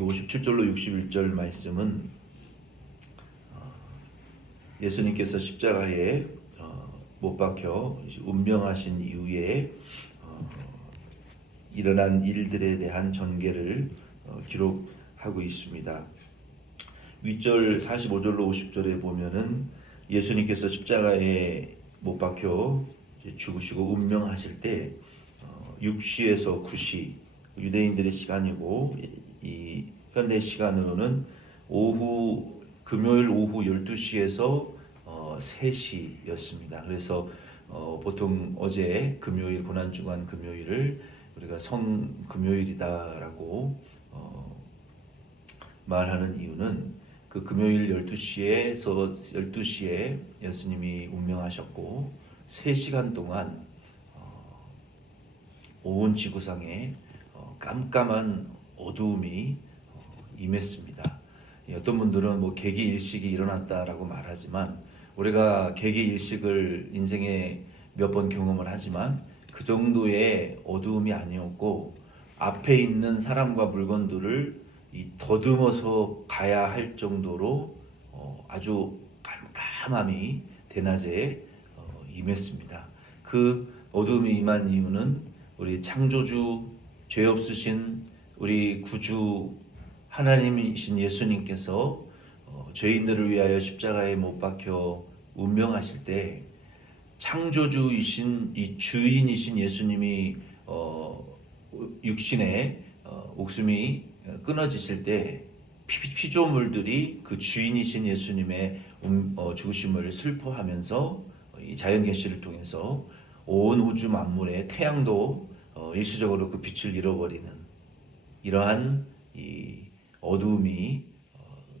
57절로 61절 말씀은 예수님께서 십자가에 못 박혀 운명하신 이후에 일어난 일들에 대한 전개를 기록하고 있습니다. 윗절 45절로 50절에 보면은 예수님께서 십자가에 못 박혀 죽으시고 운명하실 때 6시에서 9시 유대인들의 시간이고 이 현대 시간으로는 금요일 오후 12시에서 3시였습니다. 그래서 보통 어제 금요일 고난주간 금요일을 우리가 성금요일이다라고 말하는 이유는 그 금요일 12시에서 12시에 예수님이 운명하셨고 3시간 동안 온 지구상에 깜깜한 어두움이 임했습니다. 어떤 분들은 뭐 개기일식이 일어났다라고 말하지만 우리가 개기일식을 인생에 몇 번 경험을 하지만 그 정도의 어두움이 아니었고 앞에 있는 사람과 물건들을 더듬어서 가야 할 정도로 아주 깜깜함이 대낮에 임했습니다. 그 어두움이 임한 이유는 우리 창조주 죄 없으신 우리 구주 하나님이신 예수님께서 죄인들을 위하여 십자가에 못 박혀 운명하실 때 창조주이신 이 주인이신 예수님이 육신에 목숨이 끊어지실 때 피조물들이 그 주인이신 예수님의 죽으심을 슬퍼하면서 이 자연 계시를 통해서 온 우주 만물의 태양도 일시적으로 그 빛을 잃어버리는 이러한 이 어두움이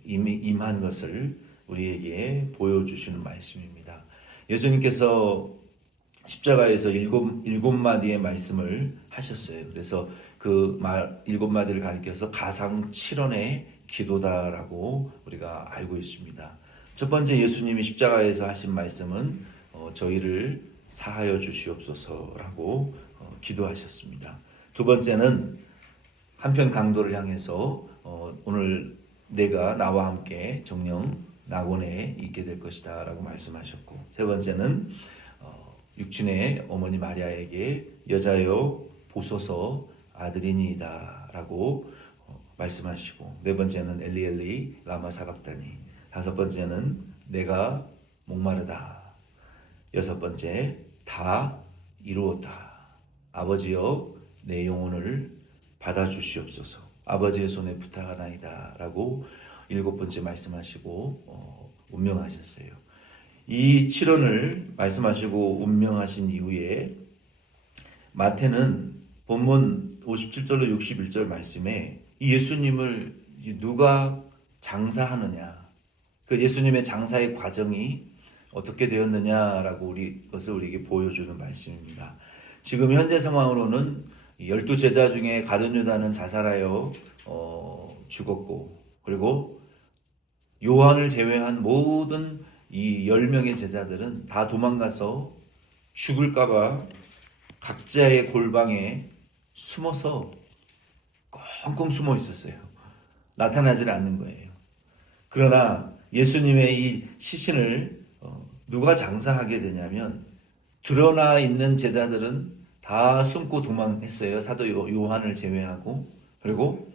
임한 것을 우리에게 보여주시는 말씀입니다. 예수님께서 십자가에서 일곱 마디의 말씀을 하셨어요. 그래서 그 일곱 마디를 가리켜서 가상 7원의 기도다라고 우리가 알고 있습니다. 첫 번째 예수님이 십자가에서 하신 말씀은 저희를 사하여 주시옵소서라고 기도하셨습니다. 두 번째는 한편 강도를 향해서 오늘 내가 나와 함께 정령 낙원에 있게 될 것이다 라고 말씀하셨고, 세 번째는 육신의 어머니 마리아에게 여자여 보소서 아들이니이다 라고 말씀하시고, 네 번째는 엘리 라마 사박다니, 다섯 번째는 내가 목마르다, 여섯 번째 다 이루었다, 아버지여 내 영혼을 받아주시옵소서, 아버지의 손에 부탁하나이다 라고 일곱 번째 말씀하시고 운명하셨어요. 이 7원을 말씀하시고 운명하신 이후에 마태는 본문 57절로 61절 말씀에 이 예수님을 누가 장사하느냐, 그 예수님의 장사의 과정이 어떻게 되었느냐라고 것을 우리에게 보여주는 말씀입니다. 지금 현재 상황으로는 12제자 중에 가룟 유다는 자살하여 죽었고, 그리고 요한을 제외한 모든 이 10명의 제자들은 다 도망가서 죽을까봐 각자의 골방에 숨어서 꽁꽁 숨어 있었어요. 나타나질 않는 거예요. 그러나 예수님의 이 시신을 누가 장사하게 되냐면 드러나 있는 제자들은 다 숨고 도망했어요. 사도 요한을 제외하고. 그리고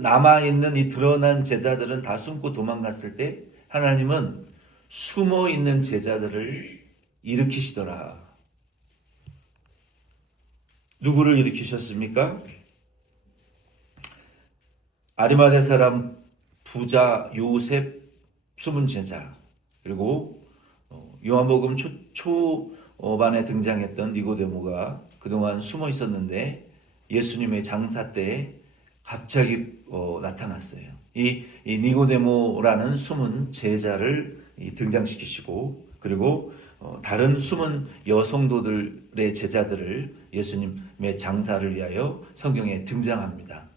남아있는 이 드러난 제자들은 다 숨고 도망갔을 때 하나님은 숨어있는 제자들을 일으키시더라. 누구를 일으키셨습니까? 아리마대 사람 부자 요셉 숨은 제자, 그리고 요한복음 초반에 등장했던 니고데모가 그동안 숨어 있었는데 예수님의 장사 때 갑자기 나타났어요. 이 니고데모라는 숨은 제자를 등장시키시고, 그리고 다른 숨은 여성도들의 제자들을 예수님의 장사를 위하여 성경에 등장합니다.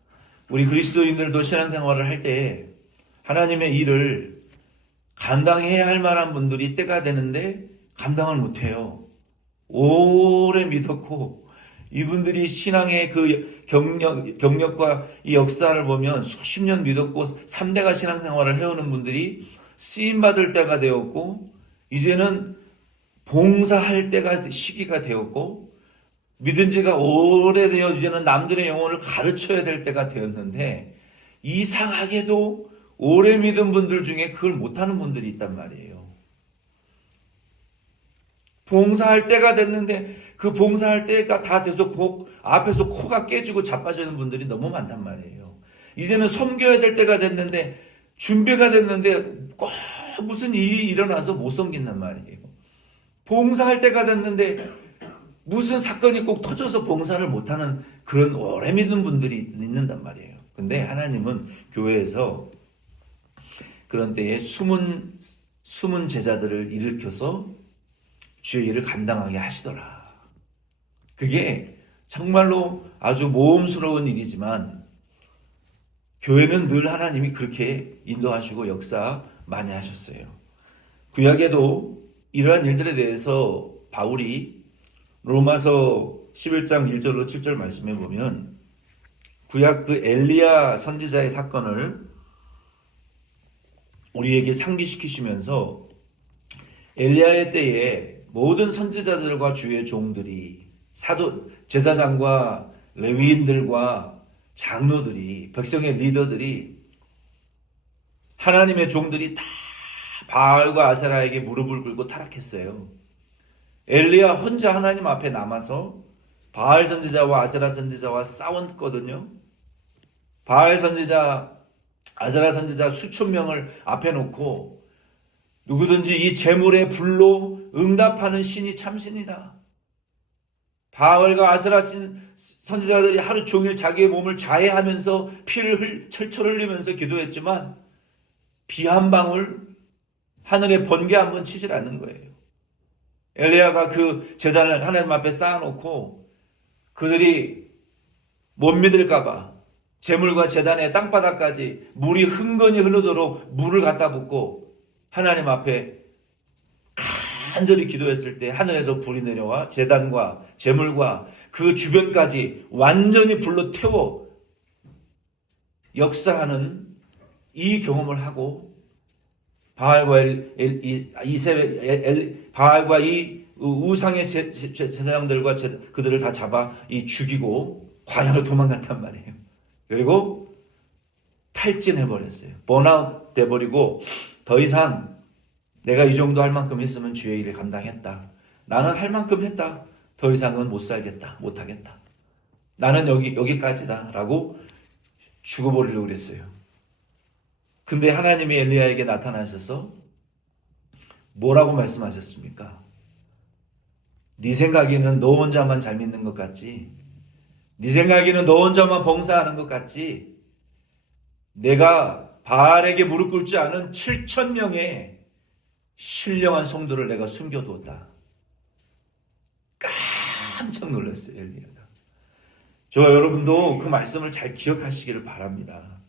우리 그리스도인들도 신앙생활을 할 때 하나님의 일을 감당해야 할 만한 분들이 때가 되는데 감당을 못해요. 오래 믿었고 이분들이 신앙의 그 경력과 이 역사를 보면 수십 년 믿었고 3대가 신앙생활을 해오는 분들이 쓰임받을 때가 되었고 이제는 봉사할 때가 시기가 되었고 믿은 지가 오래되어 이제는 남들의 영혼을 가르쳐야 될 때가 되었는데 이상하게도 오래 믿은 분들 중에 그걸 못하는 분들이 있단 말이에요. 봉사할 때가 됐는데 그 봉사할 때가 다 돼서 앞에서 코가 깨지고 자빠지는 분들이 너무 많단 말이에요. 이제는 섬겨야 될 때가 됐는데 준비가 됐는데 꼭 무슨 일이 일어나서 못 섬긴단 말이에요. 봉사할 때가 됐는데 무슨 사건이 꼭 터져서 봉사를 못하는 그런 오래 믿은 분들이 있는단 말이에요. 근데 하나님은 교회에서 그런 때에 숨은 제자들을 일으켜서 주의 일을 감당하게 하시더라. 그게 정말로 아주 모험스러운 일이지만 교회는 늘 하나님이 그렇게 인도하시고 역사 많이 하셨어요. 구약에도 이러한 일들에 대해서 바울이 로마서 11장 1절로 7절 말씀해 보면 구약 그 엘리야 선지자의 사건을 우리에게 상기시키시면서 엘리야의 때에 모든 선지자들과 주의 종들이 제사장과 레위인들과 장로들이 백성의 리더들이 하나님의 종들이 다 바알과 아세라에게 무릎을 꿇고 타락했어요. 엘리야 혼자 하나님 앞에 남아서 바알 선지자와 아세라 선지자와 싸웠거든요. 바알 선지자, 아세라 선지자 수천 명을 앞에 놓고 누구든지 이 제물의 불로 응답하는 신이 참신이다. 바알과 아세라 선지자들이 하루 종일 자기의 몸을 자해하면서 피를 철철 흘리면서 기도했지만 비 한 방울 하늘에 번개 한 번 치질 않는 거예요. 엘리야가 그 제단을 하나님 앞에 쌓아놓고 그들이 못 믿을까봐 제물과 제단의 땅바닥까지 물이 흥건히 흐르도록 물을 갖다 붓고 하나님 앞에 간절히 기도했을 때 하늘에서 불이 내려와 제단과 제물과 그 주변까지 완전히 불로 태워 역사하는 이 경험을 하고 바알과 바알과 이 우상의 제사장들과 그들을 다 잡아 죽이고 광야로 도망갔단 말이에요. 그리고 탈진해버렸어요. 번아웃 돼버리고 더 이상 내가 이 정도 할 만큼 했으면 주의 일을 감당했다. 나는 할 만큼 했다. 더 이상은 못 살겠다. 못 하겠다. 나는 여기까지다. 라고 죽어버리려고 그랬어요. 근데 하나님이 엘리야에게 나타나셔서 뭐라고 말씀하셨습니까? 네 생각에는 너 혼자만 잘 믿는 것 같지? 네 생각에는 너 혼자만 봉사하는 것 같지? 내가 바알에게 무릎 꿇지 않은 7,000명의 신령한 성도를 내가 숨겨두었다. 깜짝 놀랐어요, 엘리야가. 저와 여러분도 그 말씀을 잘 기억하시기를 바랍니다.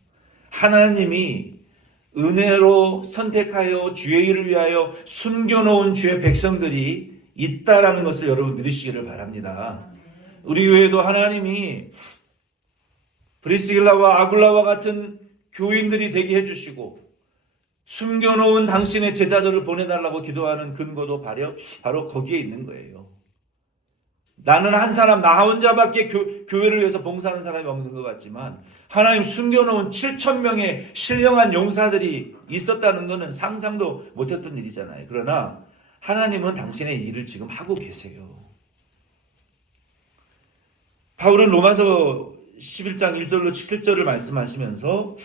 하나님이 은혜로 선택하여 주의 일을 위하여 숨겨놓은 주의 백성들이 있다라는 것을 여러분 믿으시기를 바랍니다. 우리 교회도 하나님이 브리스길라와 아굴라와 같은 교인들이 되게 해주시고 숨겨놓은 당신의 제자들을 보내달라고 기도하는 근거도 바로 거기에 있는 거예요. 나는 한 사람, 나 혼자밖에 교회를 위해서 봉사하는 사람이 없는 것 같지만 하나님 숨겨놓은 7,000명의 신령한 용사들이 있었다는 것은 상상도 못했던 일이잖아요. 그러나 하나님은 당신의 일을 지금 하고 계세요. 바울은 로마서 11장 1절로 7절을 말씀하시면서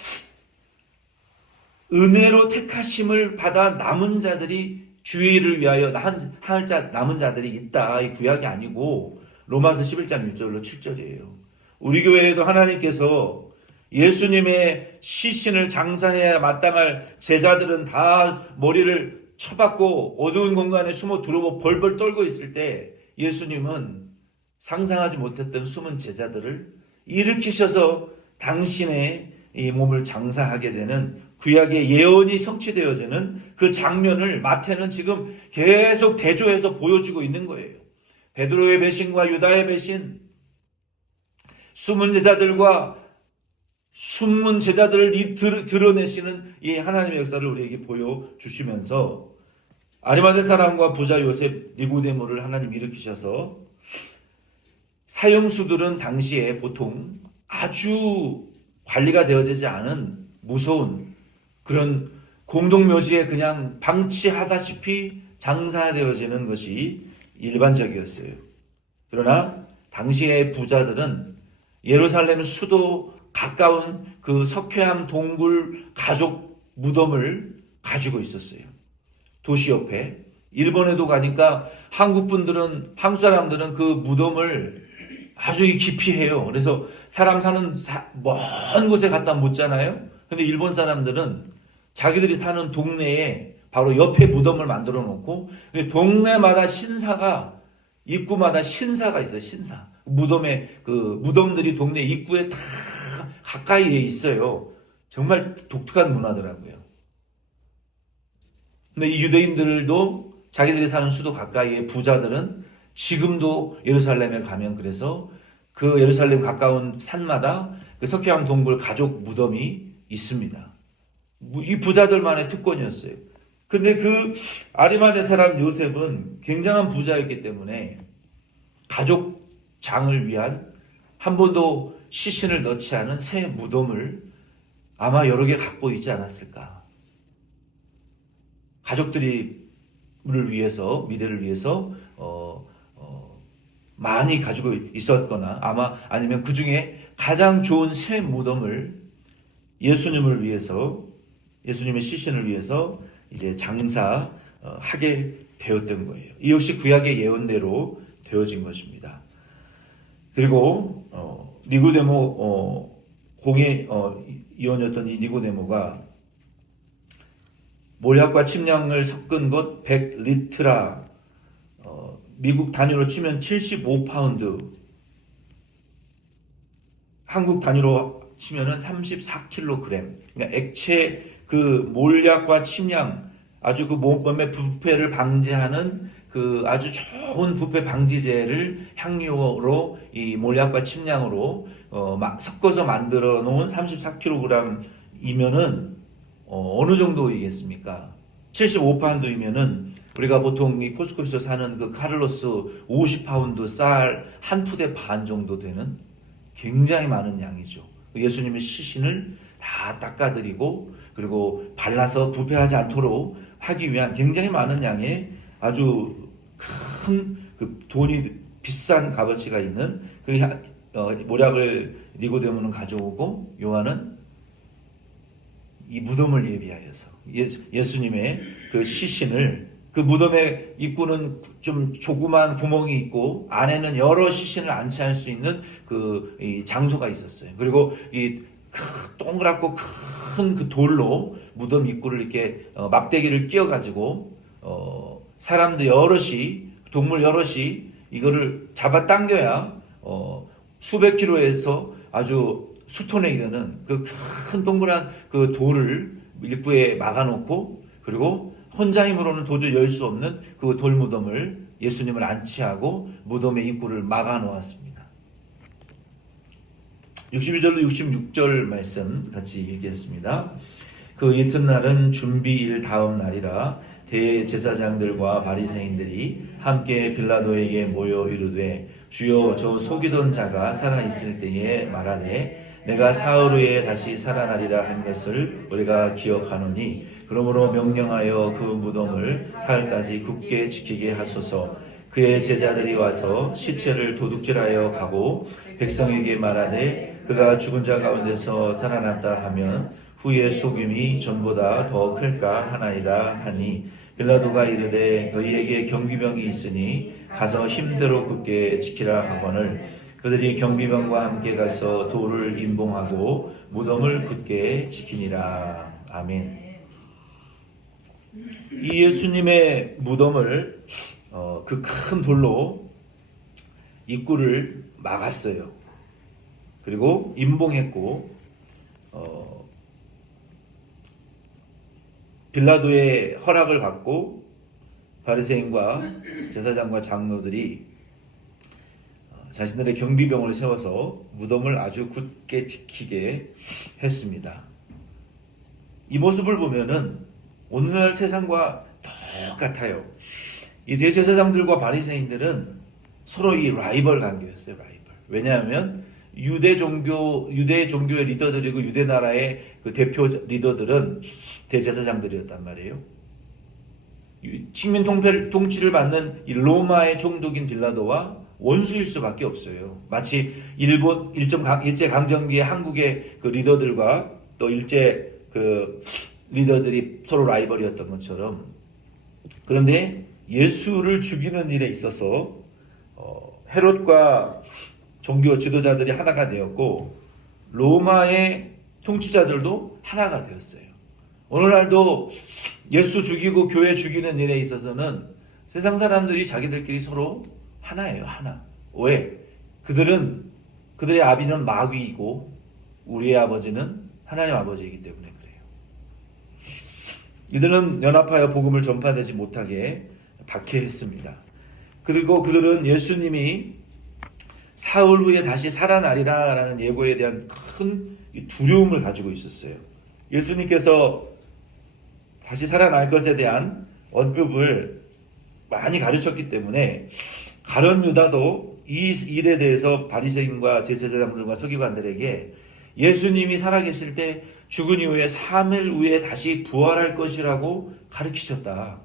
은혜로 택하심을 받아 남은 자들이 주의 일을 위하여 남은 자들이 있다. 이 구약이 아니고 로마서 11장 1절로 7절이에요. 우리 교회에도 하나님께서 예수님의 시신을 장사해야 마땅할 제자들은 다 머리를 쳐박고 어두운 공간에 숨어 두르고 벌벌 떨고 있을 때 예수님은 상상하지 못했던 숨은 제자들을 일으키셔서 당신의 이 몸을 장사하게 되는 구약의 예언이 성취되어지는 그 장면을 마태는 지금 계속 대조해서 보여주고 있는 거예요. 베드로의 배신과 유다의 배신, 숨은 제자들과 숨은 제자들을 드러내시는 이 하나님의 역사를 우리에게 보여주시면서 아리마대 사람과 부자 요셉 니고데모를 하나님 일으키셔서 사형수들은 당시에 보통 아주 관리가 되어지지 않은 무서운 그런 공동묘지에 그냥 방치하다시피 장사되어지는 것이 일반적이었어요. 그러나 당시의 부자들은 예루살렘 수도 가까운 그 석회암 동굴 가족 무덤을 가지고 있었어요. 도시 옆에. 일본에도 가니까 한국 사람들은 그 무덤을 아주 깊이 해요. 그래서 사람 사는 먼 곳에 갖다 묻잖아요. 근데 일본 사람들은 자기들이 사는 동네에 바로 옆에 무덤을 만들어 놓고 동네마다 입구마다 신사가 있어요. 신사. 무덤들이 동네 입구에 다 가까이에 있어요. 정말 독특한 문화더라고요. 근데 이 유대인들도 자기들이 사는 수도 가까이에 부자들은 지금도 예루살렘에 가면 그래서 그 예루살렘 가까운 산마다 그 석회암 동굴 가족 무덤이 있습니다. 이 부자들만의 특권이었어요. 근데 그 아리마대 사람 요셉은 굉장한 부자였기 때문에 가족장을 위한 한 번도 시신을 넣지 않은 새 무덤을 아마 여러 개 갖고 있지 않았을까. 가족들이 미래를 위해서 많이 가지고 있었거나 아니면 그 중에 가장 좋은 새 무덤을 예수님의 시신을 위해서 이제 장사하게 되었던 거예요. 이 역시 구약의 예언대로 되어진 것입니다. 그리고 니고데모 공의 이원이었던 이 니고데모가 몰약과 침량을 섞은 것 100리트라, 미국 단위로 치면 75파운드, 한국 단위로 치면은 34kg. 그러니까 액체 그 몰약과 침량, 아주 그 몸의 부패를 방지하는 그 아주 좋은 부패 방지제를 향유로 이 몰약과 침량으로 섞어서 만들어 놓은 34kg이면은 어느 정도이겠습니까? 75파운드이면은 우리가 보통 이 코스코에서 사는 그 카를로스 50파운드 쌀 한 푸대 반 정도 되는 굉장히 많은 양이죠. 예수님의 시신을 다 닦아드리고 그리고 발라서 부패하지 않도록 하기 위한 굉장히 많은 양의 아주 큰 그 돈이 비싼 값어치가 있는 그 몰약을 니고데모는 가져오고 요한은 이 무덤을 예비하여서 예수님의 그 시신을, 그 무덤의 입구는 좀 조그만 구멍이 있고 안에는 여러 시신을 안치할 수 있는 이 장소가 있었어요. 그리고 이 동그랗고 큰 그 돌로 무덤 입구를 이렇게 막대기를 끼워가지고 사람들 여럿이, 동물 여럿이 이거를 잡아 당겨야 수백 킬로에서 아주 수톤에 이르는 그 큰 동그란 그 돌을 입구에 막아놓고, 그리고 혼자 힘으로는 도저히 열 수 없는 그 돌무덤을 예수님을 안치하고 무덤의 입구를 막아놓았습니다. 62절로 66절 말씀 같이 읽겠습니다. 그 이튿날은 준비일 다음 날이라 대제사장들과 바리새인들이 함께 빌라도에게 모여 이르되, 주여, 저 속이던 자가 살아있을 때에 말하되 내가 사흘 후에 다시 살아나리라 한 것을 우리가 기억하노니, 그러므로 명령하여 그 무덤을 사흘까지 굳게 지키게 하소서. 그의 제자들이 와서 시체를 도둑질하여 가고 백성에게 말하되 그가 죽은 자 가운데서 살아났다 하면 후에 속임이 전보다 더 클까 하나이다 하니, 빌라도가 이르되 너희에게 경비병이 있으니 가서 힘대로 굳게 지키라 하거늘, 그들이 경비병과 함께 가서 돌을 임봉하고 무덤을 굳게 지키니라. 아멘. 이 예수님의 무덤을 그 큰 돌로 입구를 막았어요. 그리고 임봉했고 빌라도의 허락을 받고 바리새인과 제사장과 장로들이 자신들의 경비병을 세워서 무덤을 아주 굳게 지키게 했습니다. 이 모습을 보면은 오늘날 세상과 똑같아요. 이 대제사장들과 바리새인들은 서로 이 라이벌 관계였어요. 라이벌. 왜냐하면 유대 종교의 리더들이고 유대 나라의 그 대표 리더들은 대제사장들이었단 말이에요. 식민 통치를 받는 이 로마의 총독인 빌라도와 원수일 수밖에 없어요. 마치 일제 강점기의 한국의 그 리더들과 또 일제 그 리더들이 서로 라이벌이었던 것처럼. 그런데 예수를 죽이는 일에 있어서 헤롯과 종교 지도자들이 하나가 되었고 로마의 통치자들도 하나가 되었어요. 오늘날도 예수 죽이고 교회 죽이는 일에 있어서는 세상 사람들이 자기들끼리 서로 하나예요. 하나. 왜? 그들의 아비는 마귀이고 우리의 아버지는 하나님 아버지이기 때문에 그래요. 이들은 연합하여 복음을 전파되지 못하게 박해했습니다. 그리고 그들은 예수님이 사흘 후에 다시 살아나리라 라는 예고에 대한 큰 두려움을 가지고 있었어요. 예수님께서 다시 살아날 것에 대한 언급을 많이 가르쳤기 때문에 가룟 유다도 이 일에 대해서 바리새인과 제사장들과 서기관들에게 예수님이 살아계실 때 죽은 이후에 3일 후에 다시 부활할 것이라고 가르치셨다.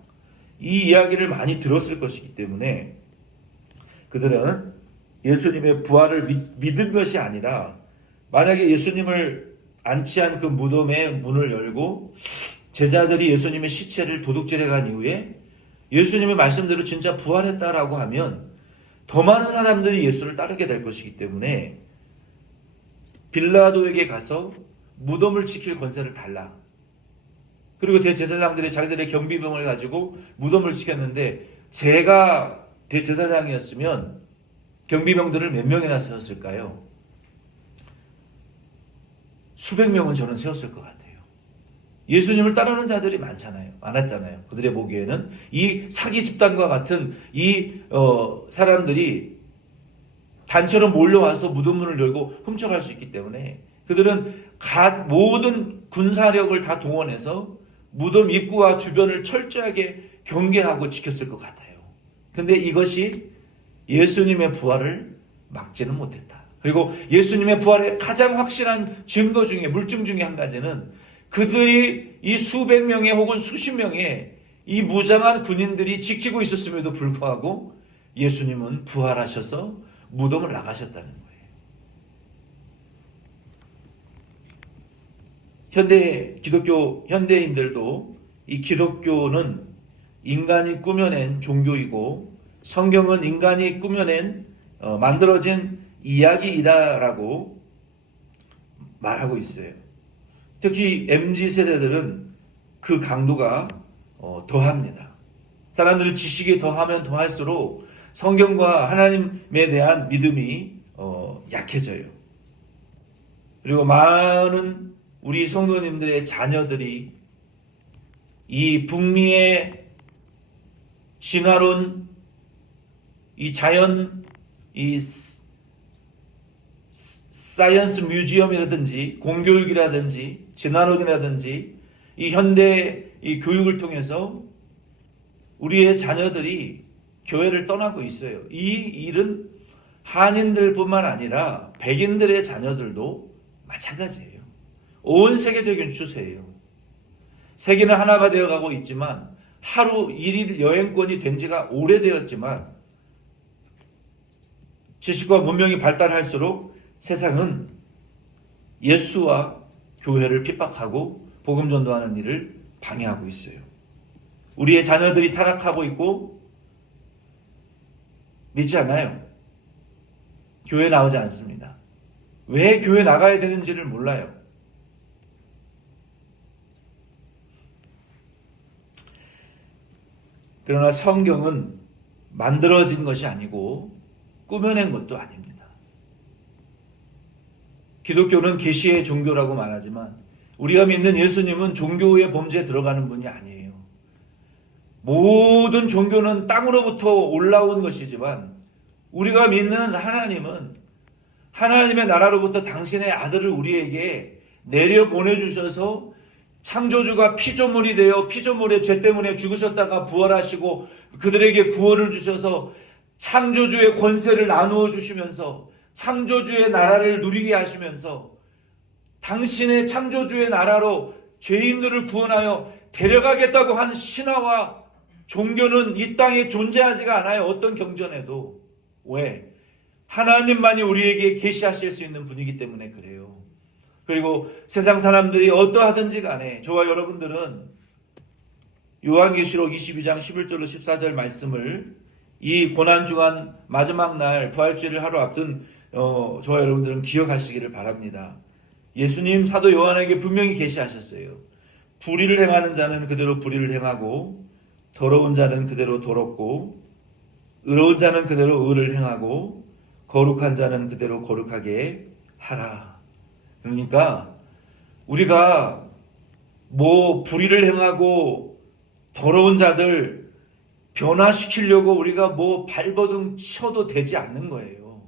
이 이야기를 많이 들었을 것이기 때문에 그들은 예수님의 부활을 믿은 것이 아니라 만약에 예수님을 안치한 그 무덤의 문을 열고 제자들이 예수님의 시체를 도둑질해 간 이후에 예수님의 말씀대로 진짜 부활했다라고 하면 더 많은 사람들이 예수를 따르게 될 것이기 때문에 빌라도에게 가서 무덤을 지킬 권세를 달라. 그리고 대제사장들이 자기들의 경비병을 가지고 무덤을 지켰는데 제가 대제사장이었으면 경비병들을 몇 명이나 세웠을까요? 수백 명은 저는 세웠을 것 같아요. 예수님을 따르는 자들이 많았잖아요. 그들의 보기에는 이 사기 집단과 같은 이 사람들이 단체로 몰려와서 무덤문을 열고 훔쳐갈 수 있기 때문에 그들은 모든 군사력을 다 동원해서 무덤 입구와 주변을 철저하게 경계하고 지켰을 것 같아요. 근데 이것이 예수님의 부활을 막지는 못했다. 그리고 예수님의 부활의 가장 확실한 증거 중에 물증 중에 한 가지는 그들이 이 수백 명의 혹은 수십 명의 이 무장한 군인들이 지키고 있었음에도 불구하고 예수님은 부활하셔서 무덤을 나가셨다는 거예요. 현대인들도 이 기독교는 인간이 꾸며낸 종교이고 성경은 인간이 꾸며낸 만들어진 이야기이다라고 말하고 있어요. 특히 MZ세대들은 그 강도가 더합니다. 사람들이 지식이 더하면 더할수록 성경과 하나님에 대한 믿음이 약해져요. 그리고 많은 우리 성도님들의 자녀들이 이 북미의 진화론, 이 자연, 이 사이언스 뮤지엄이라든지 공교육이라든지 진화론이라든지 이 현대 이 교육을 통해서 우리의 자녀들이 교회를 떠나고 있어요. 이 일은 한인들뿐만 아니라 백인들의 자녀들도 마찬가지예요. 온 세계적인 추세예요. 세계는 하나가 되어가고 있지만 하루 1일 여행권이 된 지가 오래되었지만 지식과 문명이 발달할수록 세상은 예수와 교회를 핍박하고 복음 전도하는 일을 방해하고 있어요. 우리의 자녀들이 타락하고 있고 믿지 않아요. 교회 나오지 않습니다. 왜 교회 나가야 되는지를 몰라요. 그러나 성경은 만들어진 것이 아니고 꾸며낸 것도 아닙니다. 기독교는 계시의 종교라고 말하지만 우리가 믿는 예수님은 종교의 범죄에 들어가는 분이 아니에요. 모든 종교는 땅으로부터 올라온 것이지만 우리가 믿는 하나님은 하나님의 나라로부터 당신의 아들을 우리에게 내려 보내주셔서 창조주가 피조물이 되어 피조물의 죄 때문에 죽으셨다가 부활하시고 그들에게 구원을 주셔서 창조주의 권세를 나누어 주시면서 창조주의 나라를 누리게 하시면서 당신의 창조주의 나라로 죄인들을 구원하여 데려가겠다고 한 신화와 종교는 이 땅에 존재하지가 않아요. 어떤 경전에도. 왜? 하나님만이 우리에게 계시하실 수 있는 분이기 때문에 그래요. 그리고 세상 사람들이 어떠하든지 간에 저와 여러분들은 요한계시록 22장 11절로 14절 말씀을 이 고난주간 마지막 날 부활주의를 하루 앞둔 저와 여러분들은 기억하시기를 바랍니다. 예수님 사도 요한에게 분명히 계시하셨어요. 불의를 행하는 자는 그대로 불의를 행하고 더러운 자는 그대로 더럽고 의로운 자는 그대로 의를 행하고 거룩한 자는 그대로 거룩하게 하라. 그러니까 우리가 불의를 행하고 더러운 자들 변화시키려고 우리가 발버둥 쳐도 되지 않는 거예요.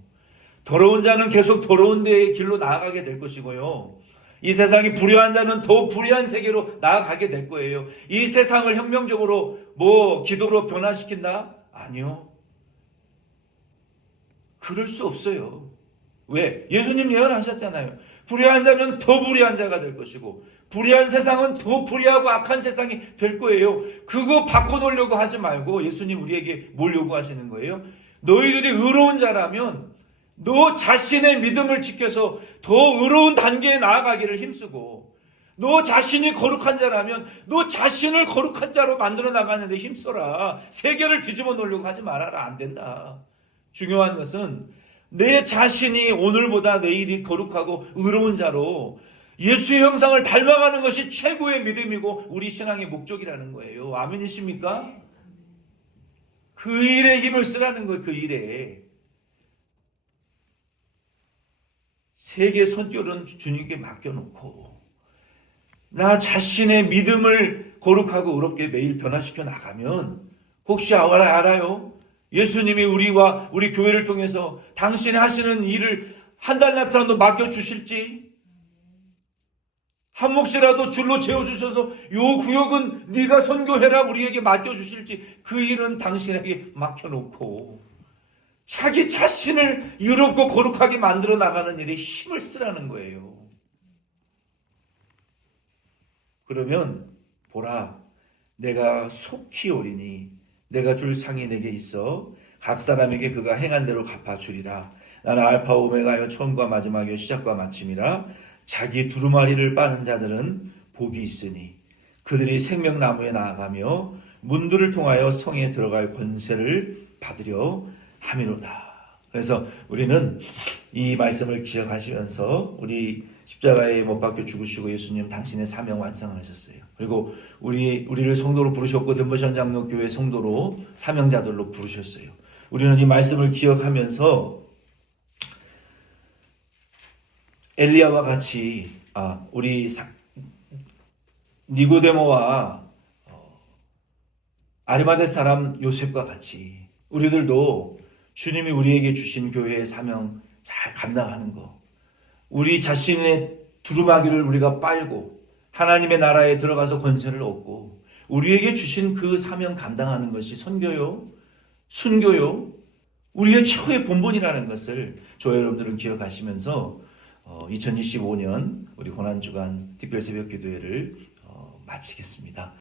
더러운 자는 계속 더러운 데의 길로 나아가게 될 것이고요. 이 세상이 불의한 자는 더 불의한 세계로 나아가게 될 거예요. 이 세상을 혁명적으로 기도로 변화시킨다? 아니요. 그럴 수 없어요. 왜? 예수님 예언하셨잖아요. 불의한 자는 더 불의한 자가 될 것이고 불의한 세상은 더 불의하고 악한 세상이 될 거예요. 그거 바꿔놓으려고 하지 말고 예수님 우리에게 뭘 요구하시는 거예요? 너희들이 의로운 자라면 너 자신의 믿음을 지켜서 더 의로운 단계에 나아가기를 힘쓰고 너 자신이 거룩한 자라면 너 자신을 거룩한 자로 만들어 나가는 데 힘써라. 세계를 뒤집어 놓으려고 하지 말아라. 안 된다. 중요한 것은 내 자신이 오늘보다 내일이 거룩하고 의로운 자로 예수의 형상을 닮아가는 것이 최고의 믿음이고 우리 신앙의 목적이라는 거예요. 아멘이십니까? 그 일에 힘을 쓰라는 거예요. 그 일에. 세계 선결은 주님께 맡겨놓고 나 자신의 믿음을 거룩하고 의롭게 매일 변화시켜 나가면 혹시 알아요? 예수님이 우리와 우리 교회를 통해서 당신이 하시는 일을 한 달나트라도 맡겨주실지 한 몫이라도 줄로 재워주셔서 요 구역은 네가 선교해라 우리에게 맡겨주실지 그 일은 당신에게 맡겨놓고 자기 자신을 의롭고 거룩하게 만들어 나가는 일에 힘을 쓰라는 거예요. 그러면 보라 내가 속히 오리니 내가 줄 상이 내게 있어 각 사람에게 그가 행한 대로 갚아주리라. 나는 알파 오메가여 처음과 마지막이요 시작과 마침이라. 자기 두루마리를 빠는 자들은 복이 있으니 그들이 생명나무에 나아가며 문들을 통하여 성에 들어갈 권세를 받으려 함이로다. 그래서 우리는 이 말씀을 기억하시면서 우리 십자가에 못 박혀 죽으시고 예수님 당신의 사명 완성하셨어요. 그리고 우리를 성도로 부르셨고 덴버션 장로교회 성도로 사명자들로 부르셨어요. 우리는 이 말씀을 기억하면서 엘리야와 같이 우리 니고데모와 아리마대 사람 요셉과 같이 우리들도 주님이 우리에게 주신 교회의 사명 잘 감당하는 거, 우리 자신의 두루마기를 우리가 빨고 하나님의 나라에 들어가서 권세를 얻고 우리에게 주신 그 사명 감당하는 것이 선교요, 순교요, 우리의 최후의 본분이라는 것을 저와 여러분들은 기억하시면서 2025년 우리 고난주간 특별새벽기도회를 마치겠습니다.